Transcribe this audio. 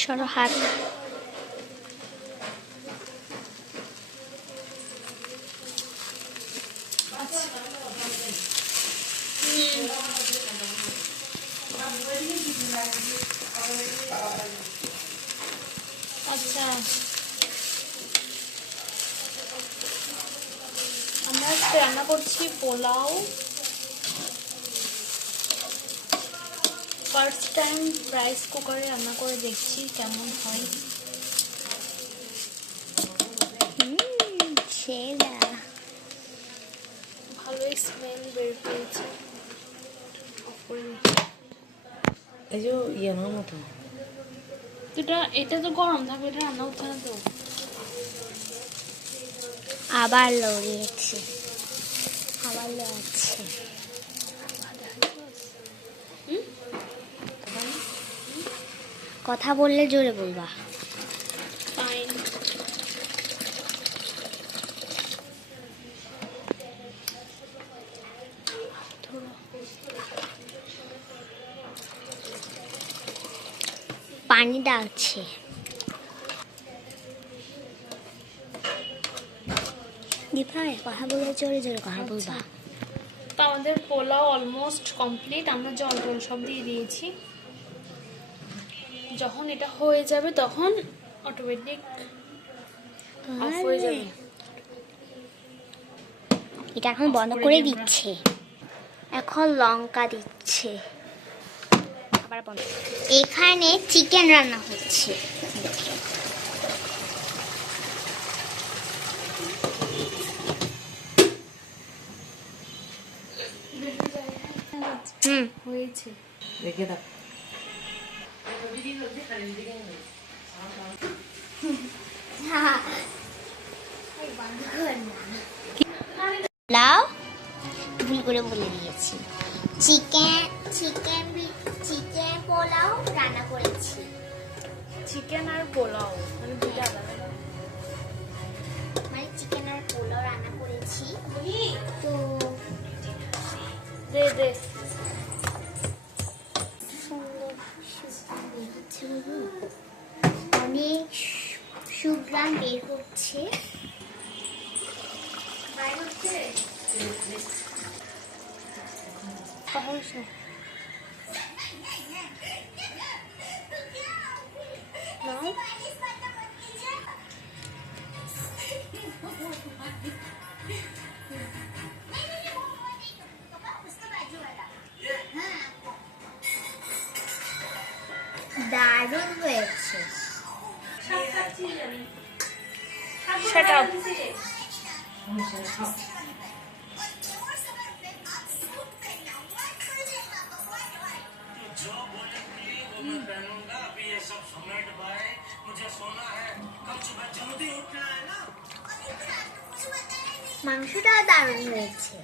সরো হাত। আচ্ছা, আমরা রান্না করছি পোলাও। ফার্স্ট টাইম রাইস কুকারে রান্না করে দেখছি কেমন হয়। ভালোই স্মেল বের পেয়েছে। এই যে ইয়ানোর মতো এটা তো গরম থাকবে, এটা রান্না হচ্ছে না তো। আবার লড়িয়েছে, আবার লড়াচ্ছে। কথা বললে জোরে বলবা। ফাইন। পানি ডালছে। দীপায় কথা বললে জোরে জোরে কথা বলবা। তো আমাদের পোলাও অলমোস্ট কমপ্লিট। আমরা জল টল সব দিয়ে দিয়েছি। যখন এটা হয়ে যাবে তখন অটোমেটিক অফ হয়ে যাবে। এটা এখন বন্ধ করে দিচ্ছে। এখন লঙ্কা দিচ্ছে। আবার বন্ধ। এখানে চিকেন রান্না হচ্ছে। হয়েছে। দেখে দাও। লাও ভুল করে বলে দিয়েছি। চিকেন পোলাও রান্না করেছি। চিকেন আর পোলাও মানে দুটো আলাদা। মানে চিকেন আর পোলাও রান্না করেছি। তো দে দে। অনেক সুগ্রাম বের হচ্ছে। দারুণ হয়েছে। Shut up. মাংসটা দারুণ হয়েছে।